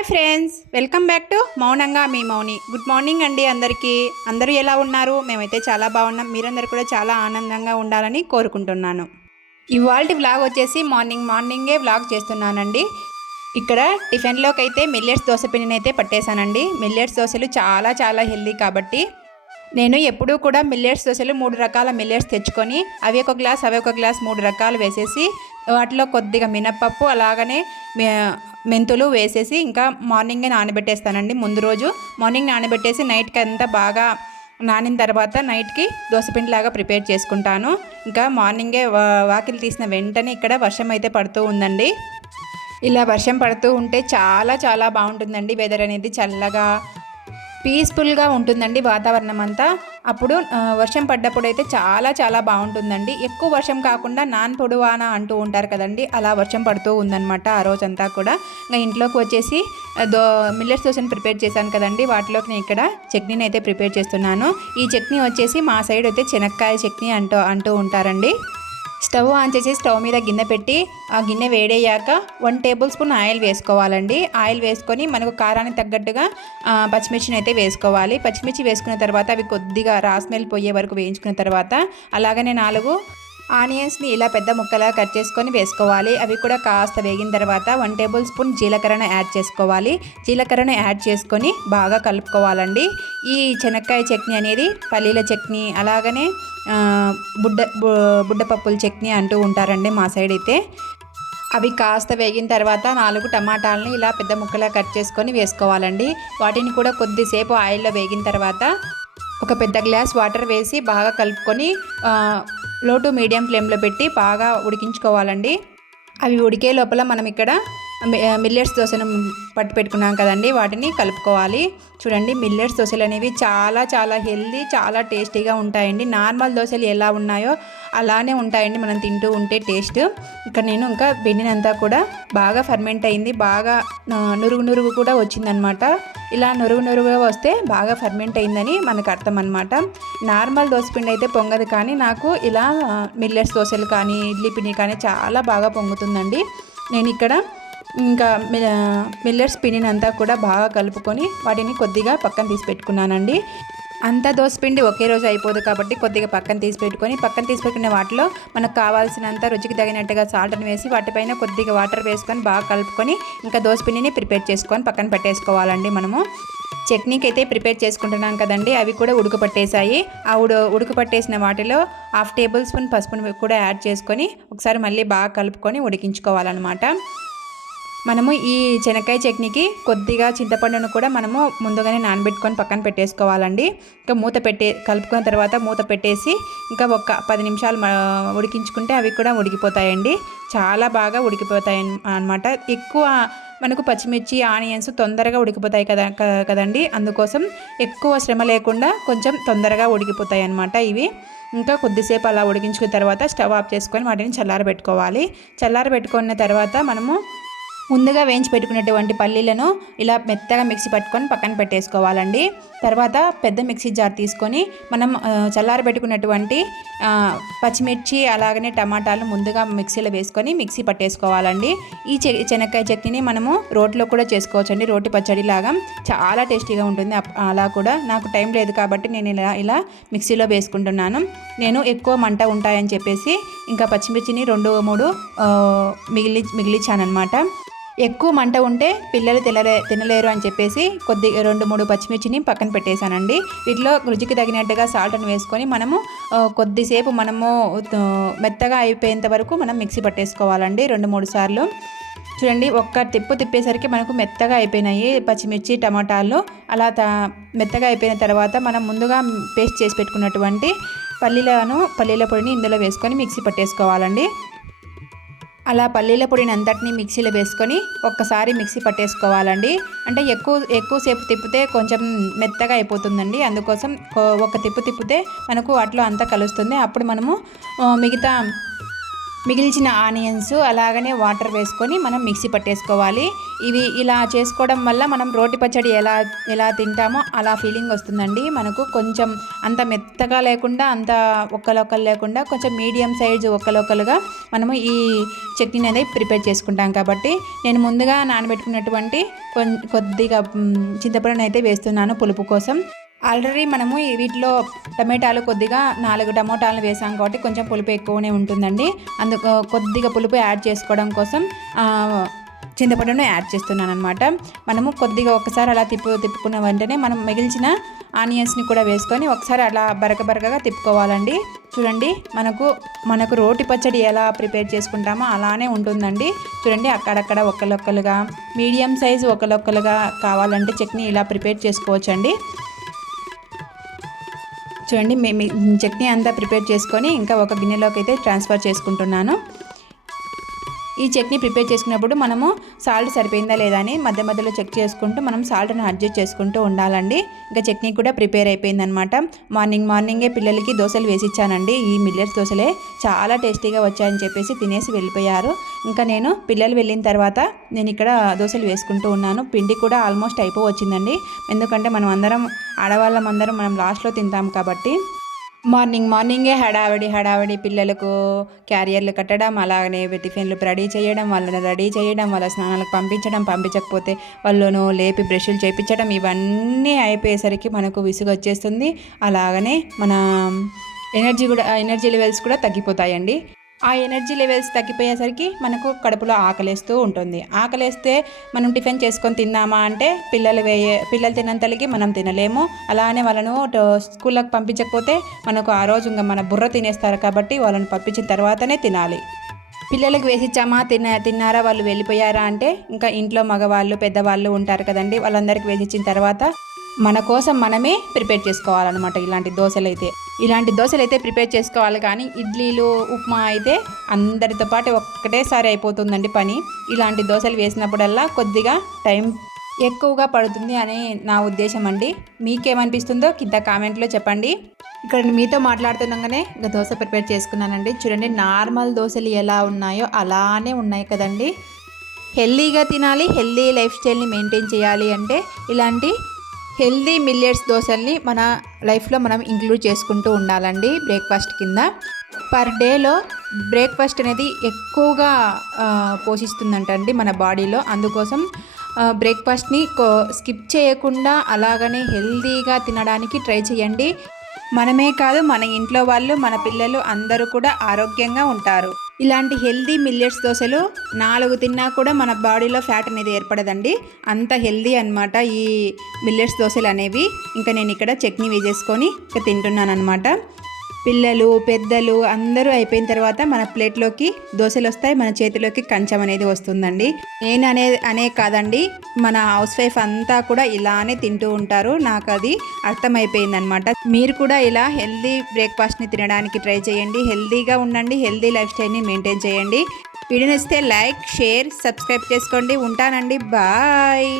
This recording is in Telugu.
Hi friends, welcome back to మౌనంగా మీ మౌని. గుడ్ మార్నింగ్ అండి అందరికీ. అందరూ ఎలా ఉన్నారు? మేమైతే చాలా బాగున్నాం. మీరందరూ కూడా చాలా ఆనందంగా ఉండాలని కోరుకుంటున్నాను. ఇవాల్టి వ్లాగ్ వచ్చేసి మార్నింగే వ్లాగ్ చేస్తున్నానండి. ఇక్కడ టిఫిన్లోకి అయితే మిల్లెట్స్ దోశ పిండిని అయితే పట్టేశానండి. మిల్లెట్స్ దోశలు చాలా చాలా హెల్దీ కాబట్టి నేను ఎప్పుడూ కూడా మిల్లెట్స్ దోశలు 3 రకాల మిల్లెట్స్ తెచ్చుకొని అవి ఒక గ్లాస్ 3 రకాలు వేసేసి వాటిలో కొద్దిగా మినప్పప్పు అలాగనే మెంతులు వేసేసి ఇంకా మార్నింగే నానబెట్టేస్తానండి. ముందు రోజు మార్నింగ్ నానబెట్టేసి నైట్కి అంతా బాగా నానిన తర్వాత నైట్కి దోశపిండిలాగా ప్రిపేర్ చేసుకుంటాను. ఇంకా మార్నింగే వాకిలి తీసిన వెంటనే ఇక్కడ వర్షం అయితే పడుతూ ఉందండి. ఇలా వర్షం పడుతూ ఉంటే చాలా చాలా బాగుంటుందండి. వెదర్ అనేది చల్లగా పీస్ఫుల్గా ఉంటుందండి వాతావరణం అంతా. అప్పుడు వర్షం పడ్డప్పుడు అయితే చాలా చాలా బాగుంటుందండి. ఎక్కువ వర్షం కాకుండా నాన్ పొడువాన అంటూ ఉంటారు కదండి, అలా వర్షం పడుతూ ఉందన్నమాట ఆ రోజంతా కూడా. ఇంకా ఇంట్లోకి వచ్చేసి మిల్లెట్స్ దోశని ప్రిపేర్ చేశాను కదండి, వాటిలోకి నేను ఇక్కడ చట్నీని అయితే ప్రిపేర్ చేస్తున్నాను. ఈ చట్నీ వచ్చేసి మా సైడ్ అయితే శనక్కాయ చట్నీ అంటూ ఉంటారండి. స్టవ్ ఆన్ చేసి స్టవ్ మీద గిన్నె పెట్టి ఆ గిన్నె వేడయ్యాక 1 టేబుల్ స్పూన్ ఆయిల్ వేసుకోవాలండి. ఆయిల్ వేసుకొని మనకు కారానికి తగ్గట్టుగా పచ్చిమిర్చిని అయితే వేసుకోవాలి. పచ్చిమిర్చి వేసుకున్న తర్వాత అవి కొద్దిగా స్మెల్ పోయే వరకు వేయించుకున్న తర్వాత అలాగనే 4 ఆనియన్స్ని ఇలా పెద్ద ముక్కలా కట్ చేసుకొని వేసుకోవాలి. అవి కూడా కాస్త వేగిన తర్వాత 1 టేబుల్ స్పూన్ జీలకర్రను యాడ్ చేసుకోవాలి. జీలకర్రను యాడ్ చేసుకొని బాగా కలుపుకోవాలండి. ఈ శనక్కాయ చట్నీ అనేది పల్లీల చట్నీ అలాగనే బుడ్డపప్పుల చట్నీ అంటూ ఉంటారండి మా సైడ్ అయితే. అవి కాస్త వేగిన తర్వాత 4 టమాటాలని ఇలా పెద్ద ముక్కలా కట్ చేసుకొని వేసుకోవాలండి. వాటిని కూడా కొద్దిసేపు ఆయిల్లో వేగిన తర్వాత ఒక పెద్ద గ్లాస్ వాటర్ వేసి బాగా కలుపుకొని లో టు మీడియం ఫ్లేమ్లో పెట్టి బాగా ఉడికించుకోవాలండి. అవి ఉడికే లోపల మనం ఇక్కడ మిల్లెట్స్ దోశను పట్టు పెట్టుకున్నాం కదండి, వాటిని కలుపుకోవాలి. చూడండి, మిల్లెట్స్ దోశలు అనేవి చాలా చాలా హెల్దీ, చాలా టేస్టీగా ఉంటాయండి. నార్మల్ దోశలు ఎలా ఉన్నాయో అలానే ఉంటాయండి మనం తింటూ ఉంటే టేస్ట్. ఇక్కడ నేను ఇంకా పిండినంతా కూడా బాగా ఫర్మెంట్ అయింది, బాగా నురుగు కూడా వచ్చిందనమాట. ఇలా నురుగుగా వస్తే బాగా ఫర్మెంట్ అయిందని మనకు అర్థం అనమాట. నార్మల్ దోశ పిండి అయితే పొంగదు, కానీ నాకు ఇలా మిల్లెట్స్ దోశలు కానీ ఇడ్లీ పిండి కానీ చాలా బాగా పొంగుతుందండి. నేను ఇక్కడ ఇంకా మిల్లెట్స్ పిండిని అంతా కూడా బాగా కలుపుకొని వాటిని కొద్దిగా పక్కన తీసి పెట్టుకున్నానండి. అంత దోసపిండి ఒకే రోజు అయిపోదు కాబట్టి కొద్దిగా పక్కన తీసి పెట్టుకున్న వాటిలో మనకు కావాల్సినంత రుచికి తగినట్టుగా సాల్ట్ని వేసి వాటిపైన కొద్దిగా వాటర్ వేసుకొని బాగా కలుపుకొని ఇంకా దోసపిండిని ప్రిపేర్ చేసుకొని పక్కన పెట్టేసుకోవాలండి. మనము చట్నీకి అయితే ప్రిపేర్ చేసుకుంటున్నాం కదండి, అవి కూడా ఉడకపట్టేసాయి. ఆ ఉడకపట్టేసిన వాటిలో 1/2 టేబుల్ స్పూన్ పసుపుని కూడా యాడ్ చేసుకొని ఒకసారి మళ్ళీ బాగా కలుపుకొని ఉడికించుకోవాలన్నమాట. మనము ఈ శనక్కాయ చట్నీకి కొద్దిగా చింతపండును కూడా మనము ముందుగానే నానబెట్టుకొని పక్కన పెట్టేసుకోవాలండి. ఇంకా కలుపుకున్న తర్వాత మూత పెట్టేసి ఇంకా ఒక 10 నిమిషాలు ఉడికించుకుంటే అవి కూడా ఉడికిపోతాయండి. చాలా బాగా ఉడికిపోతాయి అన్నమాట. ఎక్కువ మనకు పచ్చిమిర్చి ఆనియన్స్ తొందరగా ఉడికిపోతాయి కదండి, అందుకోసం ఎక్కువ శ్రమ లేకుండా కొంచెం తొందరగా ఉడికిపోతాయి అన్నమాట ఇవి. ఇంకా కొద్దిసేపు అలా ఉడికించుకున్న తర్వాత స్టవ్ ఆఫ్ చేసుకొని వాటిని చల్లారబెట్టుకున్న తర్వాత మనము ముందుగా వేయించి పెట్టుకున్నటువంటి పల్లీలను ఇలా మెత్తగా మిక్సీ పట్టుకొని పక్కన పెట్టేసుకోవాలండి. తర్వాత పెద్ద మిక్సీ జార్ తీసుకొని మనం చల్లారబెట్టుకున్నటువంటి పచ్చిమిర్చి అలాగనే టమాటాలు ముందుగా మిక్సీలో వేసుకొని మిక్సీ పట్టేసుకోవాలండి. ఈ శనక్కాయ చట్నీని మనము రోట్లో కూడా చేసుకోవచ్చండి, రోటి పచ్చడిలాగా చాలా టేస్టీగా ఉంటుంది. అలా కూడా నాకు టైం లేదు కాబట్టి నేను ఇలా మిక్సీలో వేసుకుంటున్నాను. నేను ఎక్కువ మంట ఉంటాయని చెప్పేసి ఇంకా పచ్చిమిర్చిని 2-3 మిగిలిచ్చానమాట. ఎక్కువ మంట ఉంటే పిల్లలు తినలేరు అని చెప్పేసి కొద్దిగా 2-3 పచ్చిమిర్చిని పక్కన పెట్టేశానండి. వీటిలో రుచికి తగినట్టుగా సాల్ట్ని వేసుకొని మనము కొద్దిసేపు మెత్తగా అయిపోయేంత వరకు మనం మిక్సీ పట్టేసుకోవాలండి 2-3 సార్లు. చూడండి, ఒక్క తిప్పేసరికి మనకు మెత్తగా అయిపోయినాయి పచ్చిమిర్చి టమాటాలు. అలా మెత్తగా అయిపోయిన తర్వాత మనం ముందుగా పేస్ట్ చేసి పెట్టుకున్నటువంటి పల్లీల పొడిని ఇందులో వేసుకొని మిక్సీ పట్టేసుకోవాలండి. అలా పల్లీల పొడిని అంతటిని మిక్సీలో వేసుకొని ఒక్కసారి మిక్సీ పట్టేసుకోవాలండి. అంటే ఎక్కువసేపు తిప్పితే కొంచెం మెత్తగా అయిపోతుందండి, అందుకోసం ఒక తిప్పితే మనకు వాటిలో అంతా కలుస్తుంది. అప్పుడు మనము మిగతా మిగిల్చిన ఆనియన్స్ అలాగనే వాటర్ వేసుకొని మనం మిక్సీ పట్టేసుకోవాలి. ఇవి ఇలా చేసుకోవడం వల్ల మనం రోటి పచ్చడి ఎలా తింటామో అలా ఫీలింగ్ వస్తుందండి. మనకు కొంచెం అంత మెత్తగా లేకుండా అంత ఒక్కలొక్కలు లేకుండా కొంచెం మీడియం సైజు ఒక్కలొక్కలుగా మనము ఈ చట్నీని అనేది ప్రిపేర్ చేసుకుంటాం. కాబట్టి నేను ముందుగా నానబెట్టుకున్నటువంటి కొద్దిగా చింతపండుని అయితే వేస్తున్నాను పులుపు కోసం. ఆల్రెడీ మనము వీటిలో టమాటాలు కొద్దిగా 4 టమోటాలను వేసాం కాబట్టి కొంచెం పులుపు ఎక్కువనే ఉంటుందండి. అందుకు కొద్దిగా పులుపు యాడ్ చేసుకోవడం కోసం చింతపండును యాడ్ చేస్తున్నాను అనమాట. మనము కొద్దిగా ఒకసారి అలా తిప్పుకున్న వెంటనే మనం మిగిల్చిన ఆనియన్స్ని కూడా వేసుకొని ఒకసారి అలా బరకగా తిప్పుకోవాలండి. చూడండి మనకు రోటి పచ్చడి ఎలా ప్రిపేర్ చేసుకుంటామో అలానే ఉంటుందండి. చూడండి అక్కడక్కడ ఒక్కలొక్కలుగా మీడియం సైజు ఒక్కలొక్కలుగా కావాలంటే చట్నీ ఇలా ప్రిపేర్ చేసుకోవచ్చండి. చూడండి చట్నీ అంతా ప్రిపేర్ చేసుకొని ఇంకా ఒక గిన్నెలోకి అయితే ట్రాన్స్ఫర్ చేసుకుంటున్నాను. ఈ చట్నీ ప్రిపేర్ చేసుకున్నప్పుడు మనము సాల్ట్ సరిపోయిందా లేదా అని మధ్య మధ్యలో చెక్ చేసుకుంటూ మనం సాల్ట్ని అడ్జస్ట్ చేసుకుంటూ ఉండాలండి. ఇంకా చట్నీ కూడా ప్రిపేర్ అయిపోయిందనమాట. మార్నింగే పిల్లలకి దోశలు వేసిచ్చానండి. ఈ మిల్లెట్స్ దోశలే చాలా టేస్టీగా వచ్చాయని చెప్పేసి తినేసి వెళ్ళిపోయారు. ఇంకా నేను పిల్లలు వెళ్ళిన తర్వాత నేను ఇక్కడ దోశలు వేసుకుంటూ ఉన్నాను. పిండి కూడా ఆల్మోస్ట్ అయిపోవచ్చిందండి. ఎందుకంటే ఆడవాళ్ళమందరం మనం లాస్ట్లో తింటాం కాబట్టి. మార్నింగే హడావిడి పిల్లలకు క్యారియర్లు కట్టడం, అలాగనే టిఫిన్లు రెడీ చేయడం, వాళ్ళ స్నానాలకు పంపించకపోతే వాళ్ళను లేపి బ్రష్లు చేయించడం, ఇవన్నీ అయిపోయేసరికి మనకు విసుగు వచ్చేస్తుంది. అలాగనే మన ఎనర్జీ లెవెల్స్ కూడా తగ్గిపోతాయండి. ఆ ఎనర్జీ లెవెల్స్ తగ్గిపోయేసరికి మనకు కడుపులో ఆకలేస్తూ ఉంటుంది. ఆకలేస్తే మనం టిఫిన్ చేసుకొని తిందామా అంటే పిల్లలు తిన్నంతలకి మనం తినలేము. అలానే వాళ్ళను స్కూళ్ళకి పంపించకపోతే మనకు ఆ రోజు ఇంకా మన బుర్ర తినేస్తారు. కాబట్టి వాళ్ళని పంపించిన తర్వాతనే తినాలి. పిల్లలకు వేసిచ్చామా తిన్నారా వాళ్ళు వెళ్ళిపోయారా అంటే ఇంకా ఇంట్లో మగవాళ్ళు పెద్దవాళ్ళు ఉంటారు కదండి, వాళ్ళందరికీ వేసిచ్చిన తర్వాత మన కోసం మనమే ప్రిపేర్ చేసుకోవాలన్నమాట. ఇలాంటి దోశలు అయితే ప్రిపేర్ చేసుకోవాలి. కానీ ఇడ్లీలు ఉప్మా అయితే అందరితో పాటు ఒక్కటేసారి అయిపోతుందండి పని. ఇలాంటి దోశలు వేసినప్పుడల్లా కొద్దిగా టైం ఎక్కువగా పడుతుంది అని నా ఉద్దేశం అండి. మీకేమనిపిస్తుందో కింద కామెంట్లో చెప్పండి. ఇక్కడ మీతో మాట్లాడుతున్నాగానే ఇంకా దోశ ప్రిపేర్ చేసుకున్నానండి. చూడండి నార్మల్ దోశలు ఎలా ఉన్నాయో అలానే ఉన్నాయి కదండి. హెల్దీగా తినాలి, హెల్దీ లైఫ్ స్టైల్ని మెయింటైన్ చేయాలి అంటే ఇలాంటి హెల్దీ మిల్లెట్స్ దోశల్ని మన లైఫ్లో మనం ఇంక్లూడ్ చేసుకుంటూ ఉండాలండి. బ్రేక్ఫాస్ట్ కింద పర్ డేలో బ్రేక్ఫాస్ట్ అనేది ఎక్కువగా పోషిస్తుందంటండి మన బాడీలో. అందుకోసం బ్రేక్ఫాస్ట్ని స్కిప్ చేయకుండా అలాగనే హెల్దీగా తినడానికి ట్రై చేయండి. మనమే కాదు మన ఇంట్లో వాళ్ళు, మన పిల్లలు అందరూ కూడా ఆరోగ్యంగా ఉంటారు. ఇలాంటి హెల్దీ మిల్లెట్స్ దోశలు 4 తిన్నా కూడా మన బాడీలో ఫ్యాట్ అనేది ఏర్పడదండి. అంత హెల్దీ అనమాట ఈ మిల్లెట్స్ దోశలు అనేవి. ఇంకా నేను ఇక్కడ చట్నీ వేసేసుకొని ఇంకా తింటున్నాను అనమాట. పిల్లలు పెద్దలు అందరూ అయిపోయిన తర్వాత మన ప్లేట్లోకి దోశలు వస్తాయి, మన చేతిలోకి కంచం అనేది వస్తుందండి. నేను అనే కాదండి, మన హౌస్ వైఫ్ అంతా కూడా ఇలానే తింటూ ఉంటారు. నాకు అది అర్థమైపోయిందనమాట. మీరు కూడా ఇలా హెల్దీ బ్రేక్ఫాస్ట్ని తినడానికి ట్రై చేయండి. హెల్దీగా ఉండండి, హెల్దీ లైఫ్ స్టైల్ని మెయింటైన్ చేయండి. వీడియో నచ్చితే లైక్, షేర్, సబ్స్క్రైబ్ చేసుకోండి. ఉంటానండి, బాయ్.